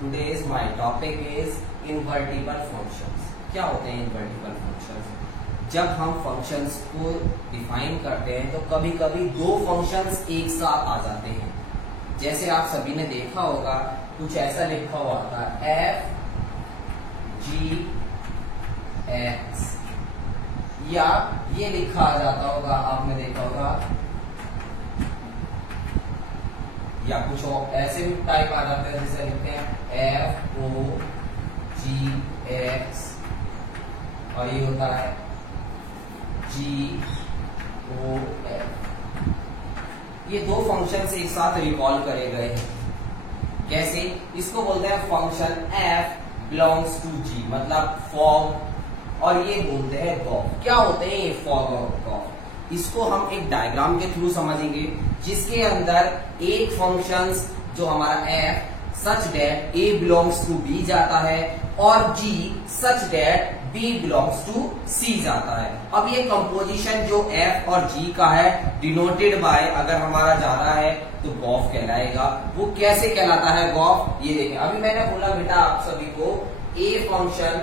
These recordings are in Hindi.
today's my topic is invertible functions. क्या होते हैं invertible functions? जब हम functions को डिफाइन करते हैं तो कभी कभी दो functions एक साथ आ जाते हैं. जैसे आप सभी ने देखा होगा कुछ ऐसा लिखा हुआ था f g x, या ये लिखा आ जाता होगा, आपने देखा होगा, या कुछ और ऐसे भी टाइप आ जाते हैं जैसे लिखते हैं f o g x और ये होता है g o f. ये दो फंक्शन एक साथ रिकॉल करे गए हैं. कैसे? इसको बोलते हैं function f belongs to g, मतलब फॉग, और ये बोलते हैं गॉफ. क्या होते हैं ये फॉग और गॉफ? इसको हम एक डायग्राम के थ्रू समझेंगे जिसके अंदर एक फंक्शन जो हमारा f such that a belongs to b जाता है और g such that b belongs to c जाता है. अब ये कंपोजिशन जो f और g का है डिनोटेड बाय, अगर हमारा जा रहा है तो गॉफ कहलाएगा. वो कैसे कहलाता है गॉफ? ये देखें, अभी मैंने बोला बेटा आप सभी को a फंक्शन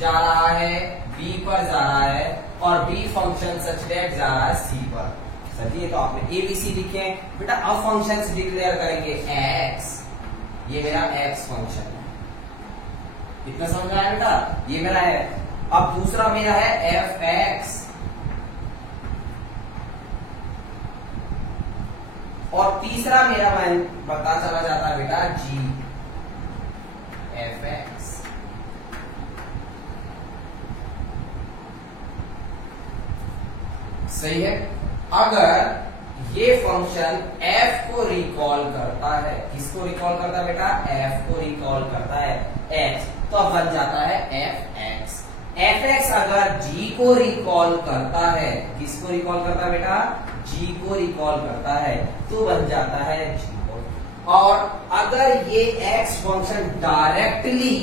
जा रहा है b पर जा रहा है और b फंक्शन सच दैट जा रहा है c पर. सर ये तो आपने a b c लिखे हैं बेटा. अब फंक्शंस डिक्लेयर करेंगे x, ये मेरा x फंक्शन है. कितना समझ रहा है बेटा? ये मेरा है. अब दूसरा मेरा है एफ एक्स और तीसरा मेरा पता चला जाता है बेटा जी एफ एक्स. सही है. अगर ये फंक्शन f को रिकॉल करता है, किसको रिकॉल करता है बेटा? f को रिकॉल करता है x, तो अब बन जाता है एफ एक्स. एफ एक्स अगर g को रिकॉल करता है, किसको रिकॉल करता है बेटा? g को रिकॉल करता है, तो बन जाता है g. और अगर ये x फंक्शन डायरेक्टली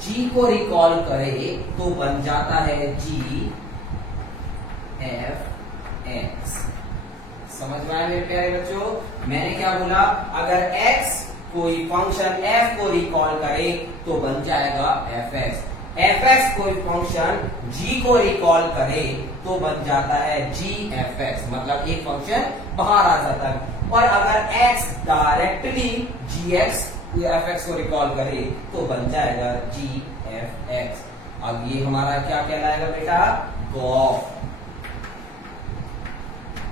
g को रिकॉल करे तो बन जाता है g एफ एक्स. समझ में आया मेरे प्यारे बच्चों? मैंने क्या बोला? अगर x कोई फंक्शन f को रिकॉल करे तो बन जाएगा एफ एक्स. एफ एक्स कोई फंक्शन g को रिकॉल करे तो बन जाता है g एफ एक्स, मतलब एक फंक्शन बाहर आ जाता है. और अगर x directly g x F x को रिकॉल करे तो बन जाएगा g एफ एक्स. अब ये हमारा क्या कहलाएगा बेटा? गॉफ.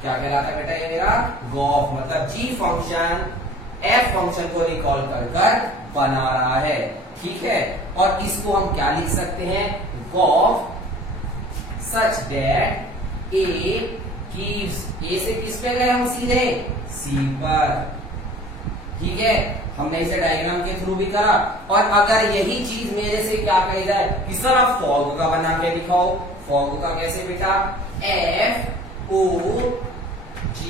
क्या कहलाता है बेटा? ये मेरा गॉफ, मतलब g फंक्शन f फंक्शन को रिकॉल कर बना रहा है. ठीक है. और इसको हम क्या लिख सकते हैं? Gof such that a gives, a से किस पे गए हम? सीधे c पर. ठीक है. हमने इसे डायग्राम के थ्रू भी करा. और अगर यही चीज मेरे से क्या कही जाए कि सर आप फॉग का बना के दिखाओ. फॉग का कैसे बेटा? f o g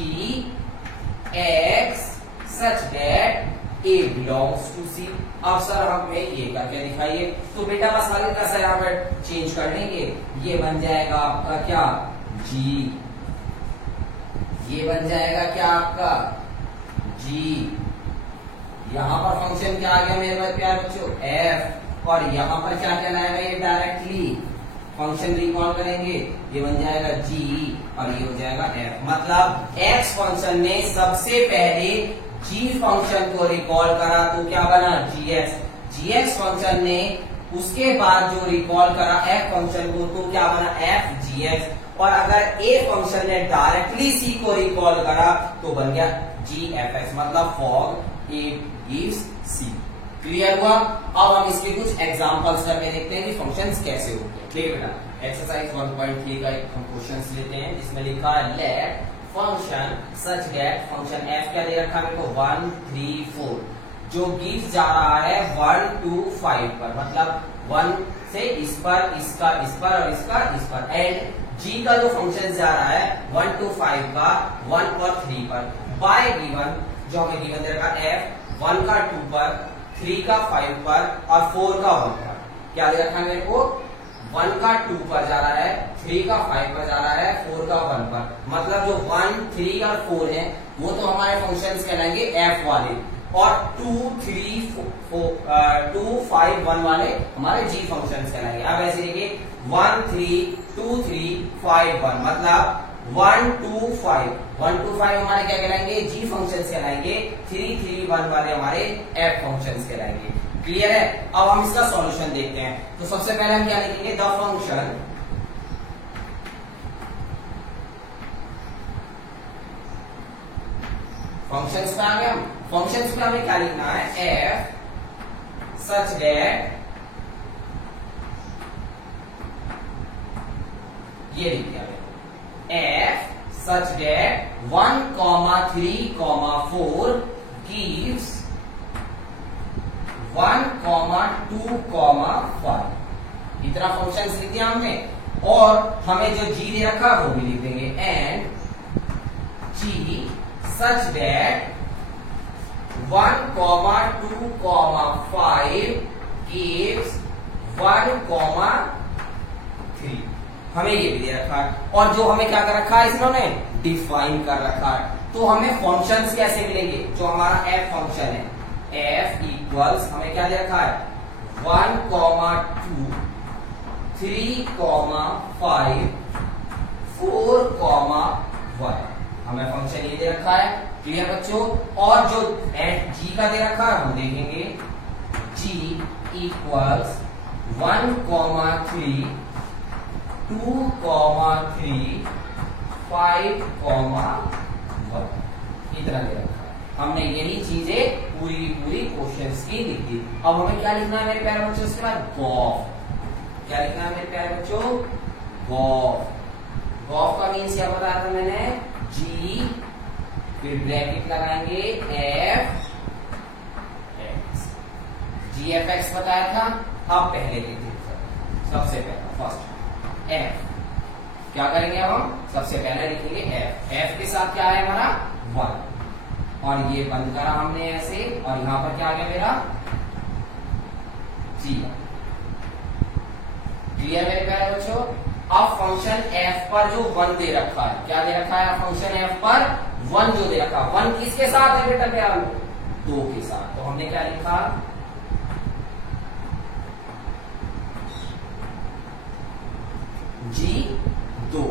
x such that a belongs to c. अब सर हमें ये करके दिखाइए. तो बेटा बस हल्का सा यहाँ पर चेंज कर देंगे. ये बन जाएगा आपका क्या? g. ये बन जाएगा क्या आपका? g. यहाँ पर फंक्शन क्या आ गया मेरे प्यारे बच्चों? f. और यहाँ पर क्या कहलाएगा? ये डायरेक्टली फंक्शन रिकॉल करेंगे, ये बन जाएगा g और ये हो जाएगा f. मतलब x फंक्शन ने सबसे पहले g फंक्शन को रिकॉल करा तो क्या बना? gx. gx फंक्शन ने उसके बाद जो रिकॉल करा f फंक्शन को तो क्या बना? fgx. और अगर a फंक्शन ने डायरेक्टली c को रिकॉल करा तो बन गया gfx, मतलब fog a gives c. Clear हुआ? अब हम इसके कुछ एग्जांपल्स करके देखते हैं कि फंक्शंस कैसे होते हैं. ठीक है बेटा. एक्सरसाइज 1.3 का एक हम क्वेश्चंस लेते हैं जिसमें लिखा है let function such that function f क्या दे रखा है मेरे को? 1 3 4, जो गिव्स जा रहा है 1 2 5 पर, मतलब 1 से इस पर, इसका इस पर और इसका इस पर. एंड g का जो फंक्शन जा रहा है 1 to 5 का 1 और 3 पर. बाय गिवन, जो हमें गिवन दे रखा है f 1 का 2 पर, 3 का 5 पर और 4 का 1 पर. क्या दे रखा है मेरे को? 1 का 2 पर जा रहा है, 3 का 5 पर जा रहा है, 4 का 1 पर. मतलब जो 1 3 और 4 है वो तो हमारे फंक्शंस कहलाएंगे f वाले, और 2 3 G251 वाले हमारे G फंक्शन कहलाएंगे। अब ऐसे देखिए 1 3 2 3 5 1 मतलब 1 2 5 हमारे क्या कहलाएंगे G फंक्शन कहलाएंगे। 3 3 1 वाले हमारे F फंक्शन कहलाएंगे। क्लियर है। अब हम इसका सॉल्यूशन देखते हैं। तो सबसे पहले हम क्या लिखेंगे, द फंक्शन फंक्शंस पे आ गए हम। फंक्शंस पे हमें क्या लिखना है, f such that ये लिख दिया f such that 1, 3, 4 gives 1, 2, 5 इतना फंक्शंस लिख दिया हमने। और हमें जो g दे रखा वो भी लिख देंगे and g such that 1, 2, 5 gives 1, 3 हमें ये भी दे रखा है। और जो हमें क्या कर रखा है इन्होंने डिफाइन कर रखा है। तो हमें फंक्शंस कैसे मिलेंगे, जो हमारा f फंक्शन है f इक्वल्स हमें क्या दे रखा है 1, 2, 3, 5 4, 1 हमें फंक्शन ये दे रखा है। क्लियर बच्चों। और जो g का दे रखा है हम देखेंगे g इक्वल्स 1, 3, 2, 3, 5, 1 इतना दे रखा है। हमने यही चीजें पूरी की पूरी क्वेश्चंस की लिख दी। अब हमें क्या लिखना है मेरे प्यारे बच्चों, इसके बाद गॉफ। क्या लिखना है मेरे प्यारे बच्चों, गॉफ। गॉफ का मीन्स क्या बताया था मैंने, g फिर ब्रैकेट लगाएंगे f x, g f x बताया था। अब पहले लिखते सबसे पहला फर्स्ट f क्या करेंगे, अब हम सबसे पहले लिखेंगे f। f के साथ क्या है हमारा 1 और ये बंद करा हमने ऐसे, और यहां पर क्या आ गया मेरा g। क्लियर मेरे प्यारे बच्चों। अब फंक्शन f पर जो 1 दे रखा है, क्या दे रखा है फंक्शन f पर 1 जो दे रखा है, 1 किसके साथ है बेटा प्यार, 2 के साथ। तो हमने क्या लिखा g 2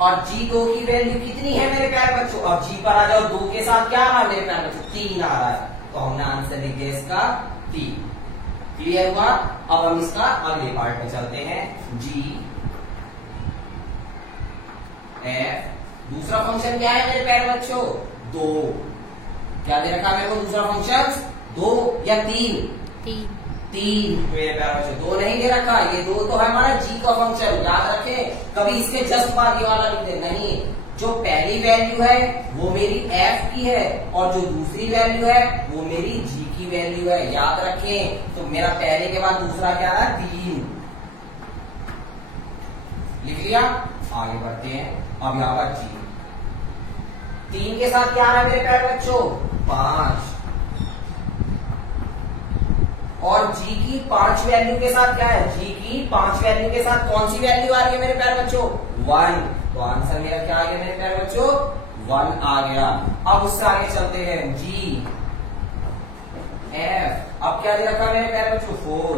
और g2 की वैल्यू कितनी है मेरे प्यारे बच्चों। अब g पर आ जाओ, 2 के साथ क्या आ रहा है मेरे प्यारे बच्चों 3 आ रहा है। तो हमने आंसर लिख दिया इसका 3। क्लियर हुआ। अब हम इसका अगले पार्ट में चलते हैं। g f दूसरा फंक्शन क्या है मेरे प्यारे बच्चों 2। क्या दे रखा है मेरे को दूसरा फंक्शन 2 या 3 मेरे प्यारे बच्चों 2 नहीं दे रखा। ये 2 तो है हमारा g का फंक्शन। याद रखें, कभी इसके जस्ट बाद ये वाला लिख दे नहीं। जो पहली वैल्यू है वो मेरी f की है और जो दूसरी वैल्यू है वो मेरी g की वैल्यू है। याद रखें। तो मेरा पहले के बाद दूसरा क्या है 3 लिख लिया। आगे बढ़ते हैं। अब यहाँ पर g 3 के साथ क्या आ रहा है मेरे प्यारे बच्चों 5 और g की 5 वैल्यू के साथ क्या है, g की 5 वैल्यू के साथ कौन सी वैल्यू आ रही है मेरे प्यारे बच्चों 1। तो आंसर मेरा क्या आ गया मेरे प्यारे बच्चों 1 आ गया। अब उससे आगे चलते हैं g f। अब क्या दे रखा मेरे प्यारे बच्चों 4।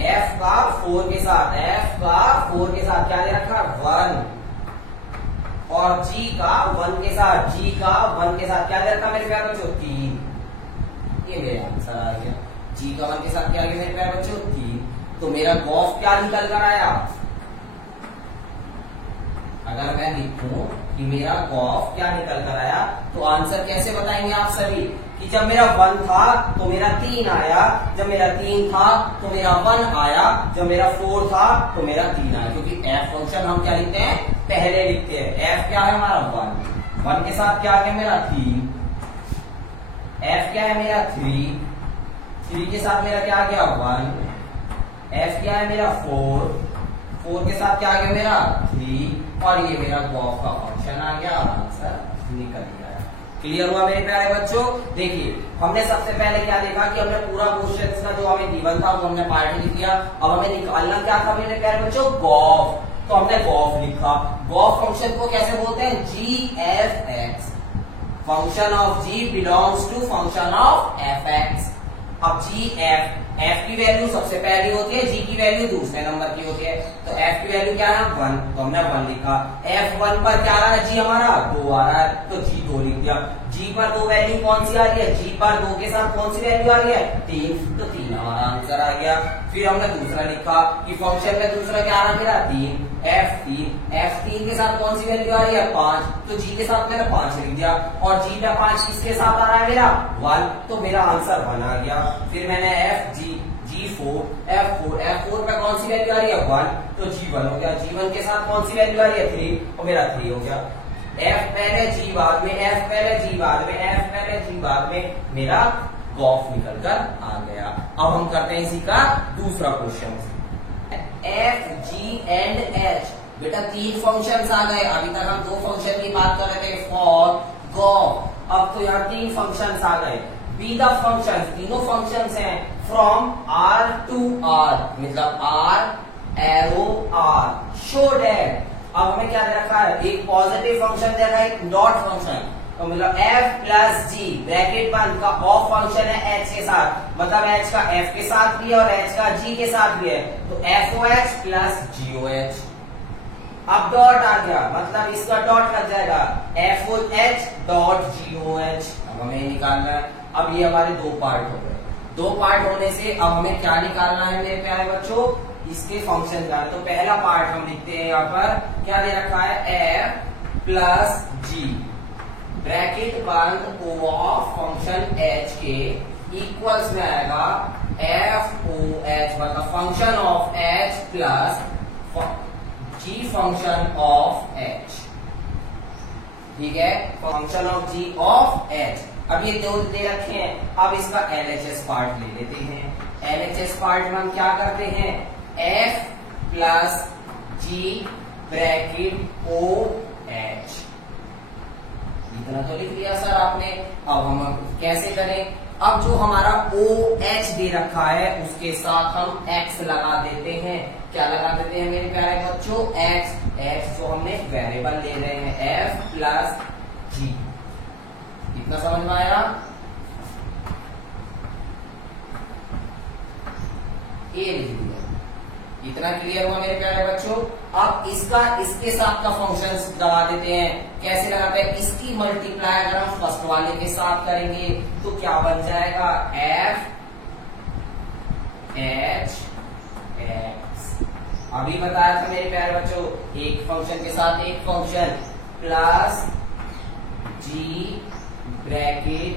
f का 4 के साथ, f का 4 के साथ क्या दे रखा 1 और g का 1 के साथ, g का 1 के साथ क्या दे रखा मेरे प्यारे बच्चों 3। ये मेरा आंसर आ गया। g का 1 के साथ क्या आ गया मेरे प्यारे बच्चों 3। तो मेरा गॉफ क्या निकल कर आया। अगर मैं लिखूं कि मेरा गॉफ क्या निकल कर आया तो आंसर कैसे बताएंगे आप सभी कि जब मेरा 1 था तो मेरा 3 आया, जब मेरा 3 था तो मेरा 1 आया, जब मेरा 4 था तो मेरा 3 आया। क्योंकि f फंक्शन हम क्या लिखते हैं पहले लिखते हैं। f क्या है हमारा 1 के साथ क्या आ गया मेरा 3। f क्या है मेरा 3 के साथ मेरा क्या आ गया 1। f क्या है मेरा 4 के साथ क्या आ गया मेरा 3 और ये मेरा गॉफ का फंक्शन आ गया। आंसर निकल गया। क्लियर हुआ मेरे प्यारे बच्चों। देखिए हमने सबसे पहले क्या देखा कि हमने पूरा क्वेश्चन का जो हमें गिवन था वो हमने पार्ट लिख लिया। अब हमें निकालना क्या था मेरे प्यारे बच्चों गॉफ। तो हमने गॉफ लिखा। गॉफ फंक्शन को कैसे बोलते हैं g f x। Function of G belongs to function of F X. अब जी एफ की वैल्यू सबसे पहली होती है, जी की वैल्यू दूसरे नंबर की होती है। तो एफ की वैल्यू क्या है 1, तो हमने 1 लिखा। F1 पर क्या आ रहा है, जी हमारा 2 आ रहा है, तो जी 2 लिख दिया। जी पर 2 वैल्यू कौन सी आ रही है, जी पर 2 के साथ कौन सी वैल्यू आ रही है 3, तो 3 हमारा आंसर आ गया। फिर हमने दूसरा लिखा कि फंक्शन में दूसरा क्या आ रहा है मेरा 3, F3 के साथ कौन सी वैल्यू आ रही है 5, तो जी के साथ मैंने 5 लिख दिया। और जी पे 5 किसके साथ आ रहा है मेरा 1, तो मेरा आंसर 1 आ गया। फिर मैंने F4 पे कौन सी वैल्यू आ रही है 1, तो G1 हो गया। G1 के साथ कौन सी वैल्यू आ रही है 3, और मेरा 3 हो गया। F पहले G बाद में, F पहले G बाद में, F पहले G बाद में, मेरा गॉफ निकल कर आ गया। अब हम करते हैं इसी का दूसरा question. F, G and H, बेटा 3 फंक्शंस आ गए। अभी तक हम 2 फंक्शन की बात कर रहे थे, फॉर, गॉफ। अब तो यहाँ 3 फंक्शंस आ गए। बी द फंक्शन, तीनों फंक्शंस हैं फ्रॉम R to R, मतलब R arrow R, show that. अब हमें क्या दे रखा है, एक पॉजिटिव फंक्शन दे रखा है, एक डॉट फंक्शन। तो मतलब f प्लस जी ब्रैकेट बंद का ऑफ फंक्शन है h के साथ, मतलब h का f के साथ भी है और h का g के साथ भी है, तो FOH प्लस GOH। अब डॉट आ गया, मतलब इसका डॉट लग जाएगा, FOH डॉट GOH। अब हमें निकालना है। अब ये हमारे 2 पार्ट हो गए। 2 पार्ट होने से अब हमें क्या निकालना है मेरे प्यारे बच्चों, इसके फंक्शन का। तो पहला पार्ट हम लिखते हैं, यहाँ पर क्या दे रखा है, f प्लस जी ब्रैकेट बंद ऑफ फंक्शन h के इक्वल्स में आएगा FOH, मतलब function of h plus g function of h। ठीक है, function of g of h। अब ये 2 दे रखे हैं। अब इसका LHS पार्ट ले लेते हैं। LHS पार्ट में हम क्या करते हैं, f plus g bracket OH। इतना तो लिख लिया सर आपने। अब हम कैसे करें, अब जो हमारा OH दे रखा है उसके साथ हम x लगा देते हैं। क्या लगा देते हैं मेरे प्यारे बच्चों, x जो हमने वेरिएबल ले रहे हैं, f प्लस g। इतना समझ में आया, ये लिख दिया। इतना क्लियर हुआ मेरे प्यारे बच्चों। अब इसका इसके साथ का फंक्शन लगा देते हैं। कैसे लगाते हैं, इसकी मल्टीप्लाई अगर हम फर्स्ट वाले के साथ करेंगे तो क्या बन जाएगा, FHX। अभी बताया था मेरे प्यारे बच्चों, एक फंक्शन के साथ एक फंक्शन प्लस G ब्रैकेट,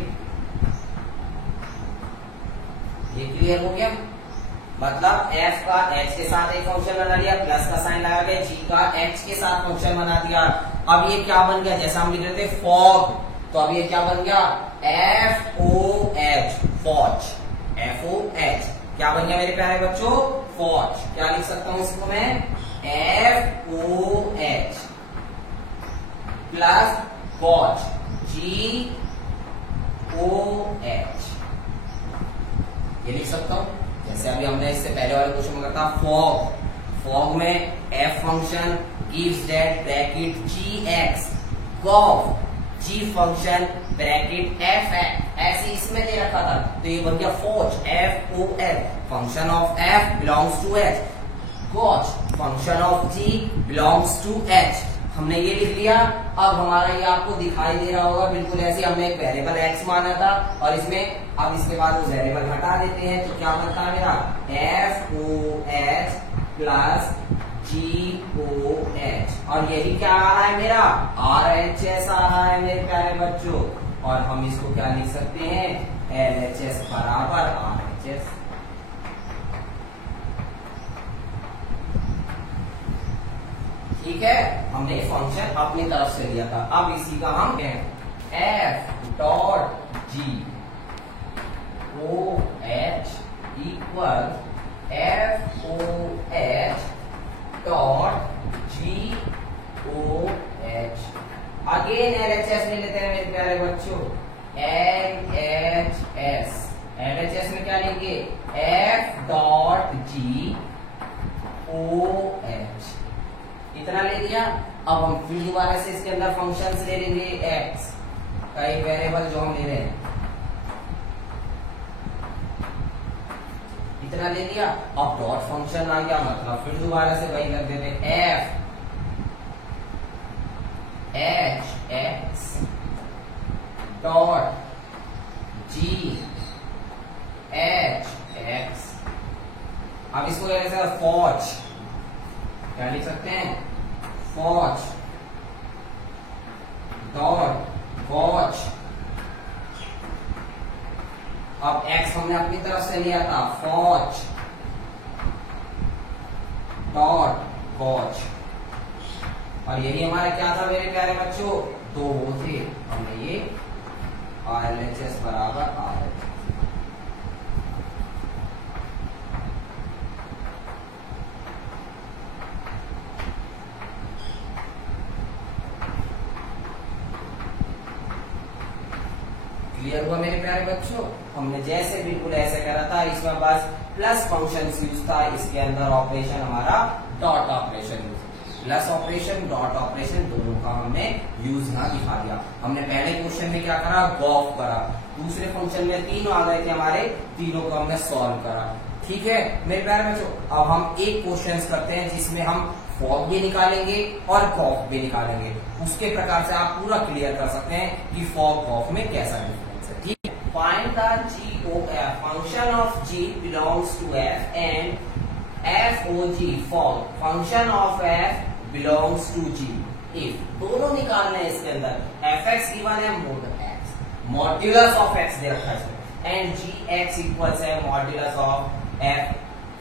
ये क्लियर हो गया। मतलब f का h के साथ एक फंक्शन बना दिया, प्लस का साइन लगा के g का h के साथ फंक्शन बना दिया। अब ये क्या बन गया, जैसा हम लिख रहे थे फॉग, तो अब ये क्या बन गया, FOH, फॉच। FOH क्या बन गया मेरे प्यारे बच्चों, फॉच। क्या लिख सकता हूं इसको मैं, FOH प्लस फॉच GOH, ये लिख सकता हूं। जैसे अभी हमने इससे पहले वाले क्वेश्चन में करता फॉग में f function gives that bracket gx, gof g function bracket f ऐसे इसमें दे रखा था, तो ये बन गया फॉच, FOH, function of f belongs to h, गॉच function of g belongs to h। हमने ये लिख लिया। अब हमारा ये आपको दिखाई दे रहा होगा बिल्कुल ऐसे, हमने एक वेरिएबल x माना था और इसमें अब इसके बाद वो वेरिएबल हटा देते हैं, तो क्या बनता है मेरा, FOH प्लस GOH, और यही क्या आ रहा है मेरा, RHS आ रहा है मेरे प्यारे बच्चों। और हम इसको क्या लिख सकते हैं, LHS बराबर RHS। ठीक है, हमने फंक्शन अपनी तरफ से लिया था। अब इसी का हम f dot g OH equal FOH dot GOH। Again LHS ले लेते हैं मेरे प्यारे बच्चों, LHS में क्या लेंगे, f डॉट G OH। इतना ले लिया। अब हम फिर दोबारा से इसके अंदर फंक्शंस ले लेंगे, x एक वेरिएबल जो हम ले रहे हैं इतना ले लिया। अब डॉट फंक्शन आ गया, मतलब फिर दोबारा से वही कर देते F H x dot G H x. अब इसको कैसे फॉच क्या लिख सकते हैं, फॉच डॉट वॉच। अब x हमने अपनी तरफ से लिया था, फॉच डॉट वॉच। और यही हमारा क्या था मेरे प्यारे बच्चों, दो वो थे, हमने ये RLHS बराबर RLHS। क्लियर हुआ मेरे प्यारे बच्चों। हमने जैसे बिल्कुल ऐसे करा था, इसमें बस प्लस फंक्शन यूज था, इसके अंदर ऑपरेशन हमारा dot operation use, plus operation dot operation दोनों का हमने यूज यहाँ दिखा दिया। हमने पहले क्वेश्चन में क्या करा, गॉफ करा, दूसरे फंक्शन में तीनों आ गए थे हमारे, तीनों को हमने सॉल्व करा। ठीक है मेरे प्यारे बच्चों, अब हम एक क्वेश्चन करते हैं जिसमें हम फॉग भी निकालेंगे और गॉफ भी निकालेंगे। उसके प्रकार से आप पूरा क्लियर कर सकते हैं कि फॉग गॉफ में कैसा डिफरेंस है। ठीक है, find the GOF function of G belongs to F and FOG fog function of F belongs to G if. दोनों निकालने हैं इसके अंदर, fx गिवन है mod x, modulus of x दे रखा है एंड gx इक्वल्स है modulus of f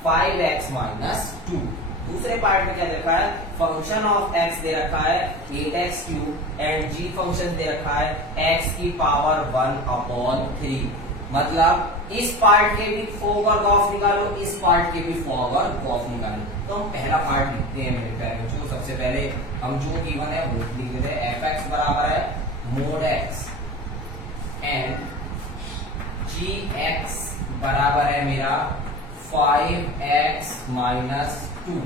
5x minus 2। दूसरे पार्ट में क्या दे रखा है, फंक्शन ऑफ x दे रखा है 8x³ एंड g फंक्शन दे रखा है x की पावर 1/3। मतलब इस पार्ट के भी फॉग और गॉफ निकालो, इस पार्ट के भी फॉग और गॉफ निकालो। तो हम पहला पार्ट लिखते हैं मेरे प्यारे बच्चों। सबसे पहले हम जो गिवन है वो लिख देते हैं, fx बराबर है मोड x एंड gx बराबर है मेरा 5x माइनस 2।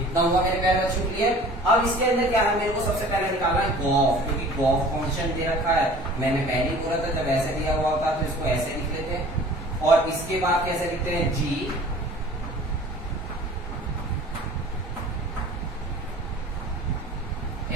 इतना हुआ मेरे प्यारे बच्चों क्लियर। अब इसके अंदर क्या है, मेरे को सबसे पहले निकालना है गॉफ, क्योंकि गॉफ फंक्शन दे रखा है। मैंने पहले ही बोला था जब ऐसे दिया हुआ होता तो इसको ऐसे लिख लेते हैं, और इसके बाद कैसे लिखते हैं, g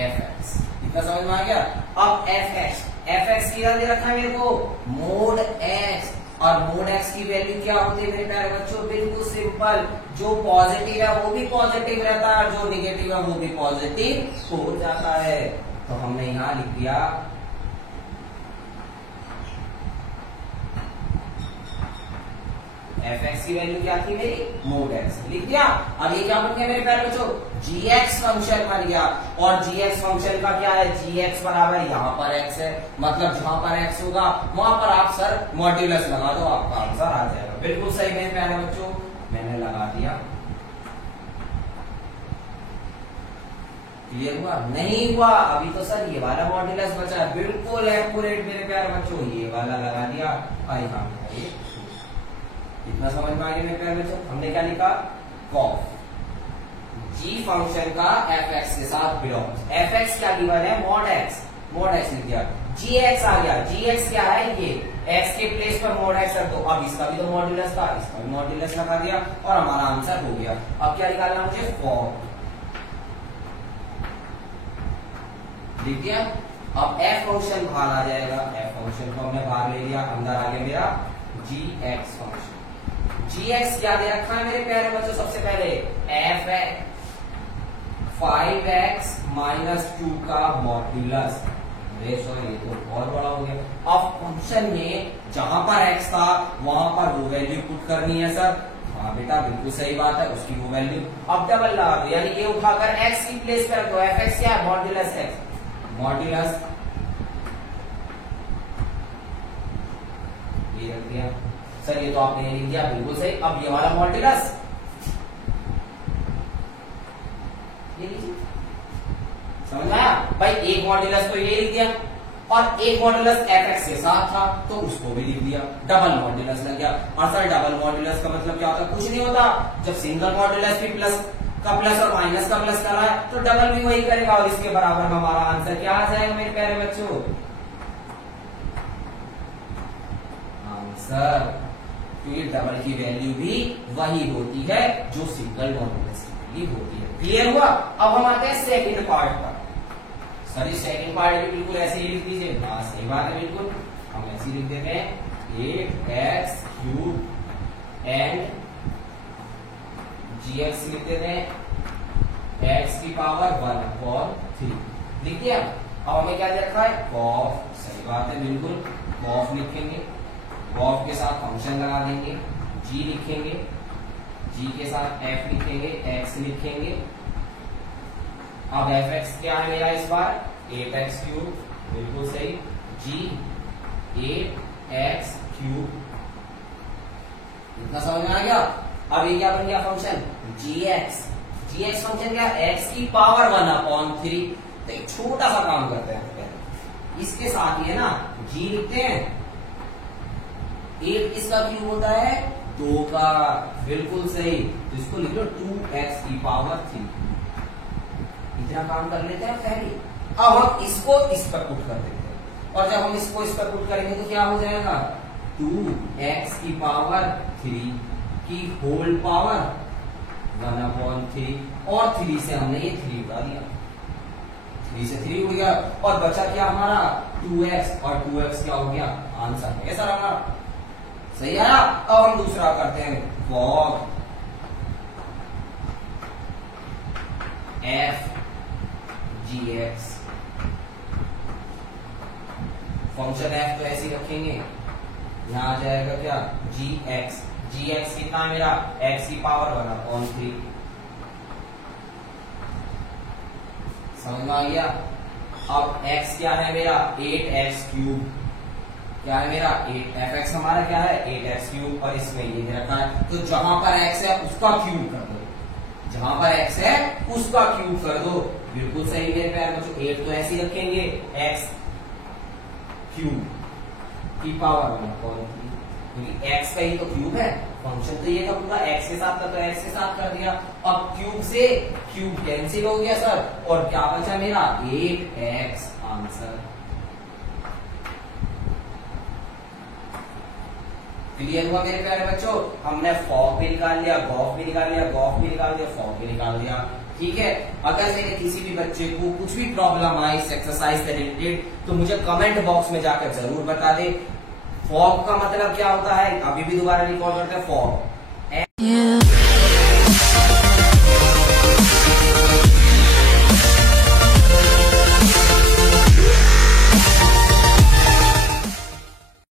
fx। इतना समझ में आ गया। अब fx क्या दे रखा है मेरे को, मोड x, और मोड x की वैल्यू क्या होती है मेरे प्यारे बच्चों, बिल्कुल सिंपल, जो पॉजिटिव है वो भी पॉजिटिव रहता है, जो निगेटिव है वो भी पॉजिटिव हो जाता है। तो हमने यहां लिख दिया fx की वैल्यू क्या थी मेरी, मोड x, लिख दिया। अब ये क्या बन गया मेरे प्यारे बच्चों, gx फंक्शन बन गया। और gx फंक्शन का क्या है, gx बराबर यहाँ पर x है, मतलब जहां पर x होगा वहां पर आप सर मॉड्यूलस लगा दो, आपका आंसर आ जाएगा। बिल्कुल सही मेरे प्यारे बच्चों, मैंने लगा दिया। क्लियर हुआ, नहीं हुआ अभी तो सर ये वाला मॉड्यूलस बचा है, बिल्कुल एक्यूरेट मेरे प्यारे बच्चों, ये वाला लगा दिया। और यहाँ पे इतना समझ में आ गया मेरे प्यारे बच्चों। हमने क्या लिखा, कॉफ g फंक्शन का fx के साथ बिलोंग्स, fx क्या गिवन है, मोड x लिख दिया, gx आ गया, gx क्या है, ये x के प्लेस पर मोड x रख दो। अब इसका भी तो मॉड्यूलस था, इसका भी मॉड्यूलस लगा दिया और हमारा आंसर हो गया। अब क्या निकालना मुझे, फॉग, लिख दिया। अब f फंक्शन बाहर आ जाएगा, f फंक्शन को हमने बाहर ले लिया, अंदर आ गया मेरा gx फंक्शन। gx क्या दे रखा है मेरे प्यारे बच्चों, सबसे पहले f है 5x माइनस 2 का मॉड्यूलस। सॉरी ये तो बहुत बड़ा हो गया। अब फंक्शन में जहां पर x था वहां पर वो वैल्यू पुट करनी है सर। हाँ बेटा बिल्कुल सही बात है, उसकी वो वैल्यू अब डबल लगा दो, यानी ये उठाकर x की प्लेस पर रख दो। fx क्या है, मॉड्यूलस x, मॉड्यूलस ये रख दिया सर, ये तो आपने लिख दिया बिल्कुल सही। अब ये वाला मॉड्यूलस ये लीजिए, समझ आया भाई, एक मॉड्यूलस तो ये लिख दिया और एक मॉड्यूलस fx के साथ था तो उसको भी लिख दिया, डबल मॉड्यूलस लग गया। और सर डबल मॉड्यूलस का मतलब क्या होता है, कुछ नहीं होता, जब सिंगल मॉड्यूलस भी प्लस का प्लस और माइनस का प्लस कर रहा है तो डबल भी वही करेगा और इसके बराबर में हमारा आंसर क्या आ जाएगा मेरे प्यारे बच्चों, आंसर। क्योंकि डबल की वैल्यू भी वही होती है जो सिंगल नॉर्मलिस्टिकली होती है। क्लियर हुआ? अब हम आते हैं सेकंड पार्ट पर। सर सेकंड पार्ट भी बिल्कुल ऐसे ही लिख दीजिए। हाँ सही बात है, बिल्कुल हम ऐसे ही लिख देते हैं 8x³ एंड gx लिख देते हैं x की पावर 1/3। लिख दिया। अब हमें क्या रखा है? कॉफ। सही बात है, बिल्कुल कॉफ लिखेंगे। कॉफ के साथ फंक्शन लगा देंगे, g लिखेंगे, g के साथ f लिखेंगे, x लिखेंगे। अब fx क्या है मेरा इस बार? 8x³। बिल्कुल सही। g 8x³। इतना समझ में आ गया? अब ये क्या बन गया फंक्शन? gx। gx फंक्शन क्या? x की पावर 1/3। तो एक छोटा सा काम करते हैं, इसके साथ ही है ना g लिखते हैं। 8 किसका क्यूब होता है? 2 का। बिल्कुल सही। तो इसको लिख लो 2x की पावर 3। इतना काम कर लेते हैं पहले। अब हम इसको इस पर पुट कर देते हैं, और जब हम इसको इस पर पुट करेंगे तो क्या हो जाएगा? 2x की पावर 3 की होल पावर 1/3, और 3 से हमने ये 3 उड़ा दिया। 3 से 3 उड़ गया और बचा क्या हमारा? 2x, और 2x क्या हो गया? आंसर है सर हमारा। सही है ना? अब हम दूसरा करते हैं for f gx। Function f तो ऐसे ही रखेंगे, यहां आ जाएगा क्या? gx। gx कितना है मेरा? x की पावर 1/3। समझ में आ गया? अब x क्या है मेरा? 8x³। क्या है मेरा? 8। fx हमारा क्या है? 8x³, और इसमें ये रखा है। तो जहां पर x है उसका क्यूब कर दो, जहां पर x है उसका क्यूब कर दो। बिल्कुल सही मेरे प्यारे बच्चों। 8 तो ऐसे ही रखेंगे, x³ की पावर 1/3, क्योंकि x का ही तो क्यूब है। फंक्शन तो ये था पूरा x के साथ था, तो x के साथ कर दिया। अब क्यूब से क्यूब कैंसिल हो गया सर, और क्या बचा मेरा? 8x। आंसर। क्लियर हुआ मेरे प्यारे बच्चों? हमने फॉर्म भी निकाल लिया, गॉफ भी निकाल लिया, गॉफ भी निकाल दिया, फॉर्म भी निकाल दिया। ठीक है? अगर मेरे किसी भी बच्चे को कुछ भी प्रॉब्लम आई इस एक्सरसाइज से रिलेटेड तो मुझे कमेंट बॉक्स में जाकर जरूर बता दे। फॉर्म का मतलब क्या होता है? अभी भी दोबारा रिकॉल करते हैं। फॉर्म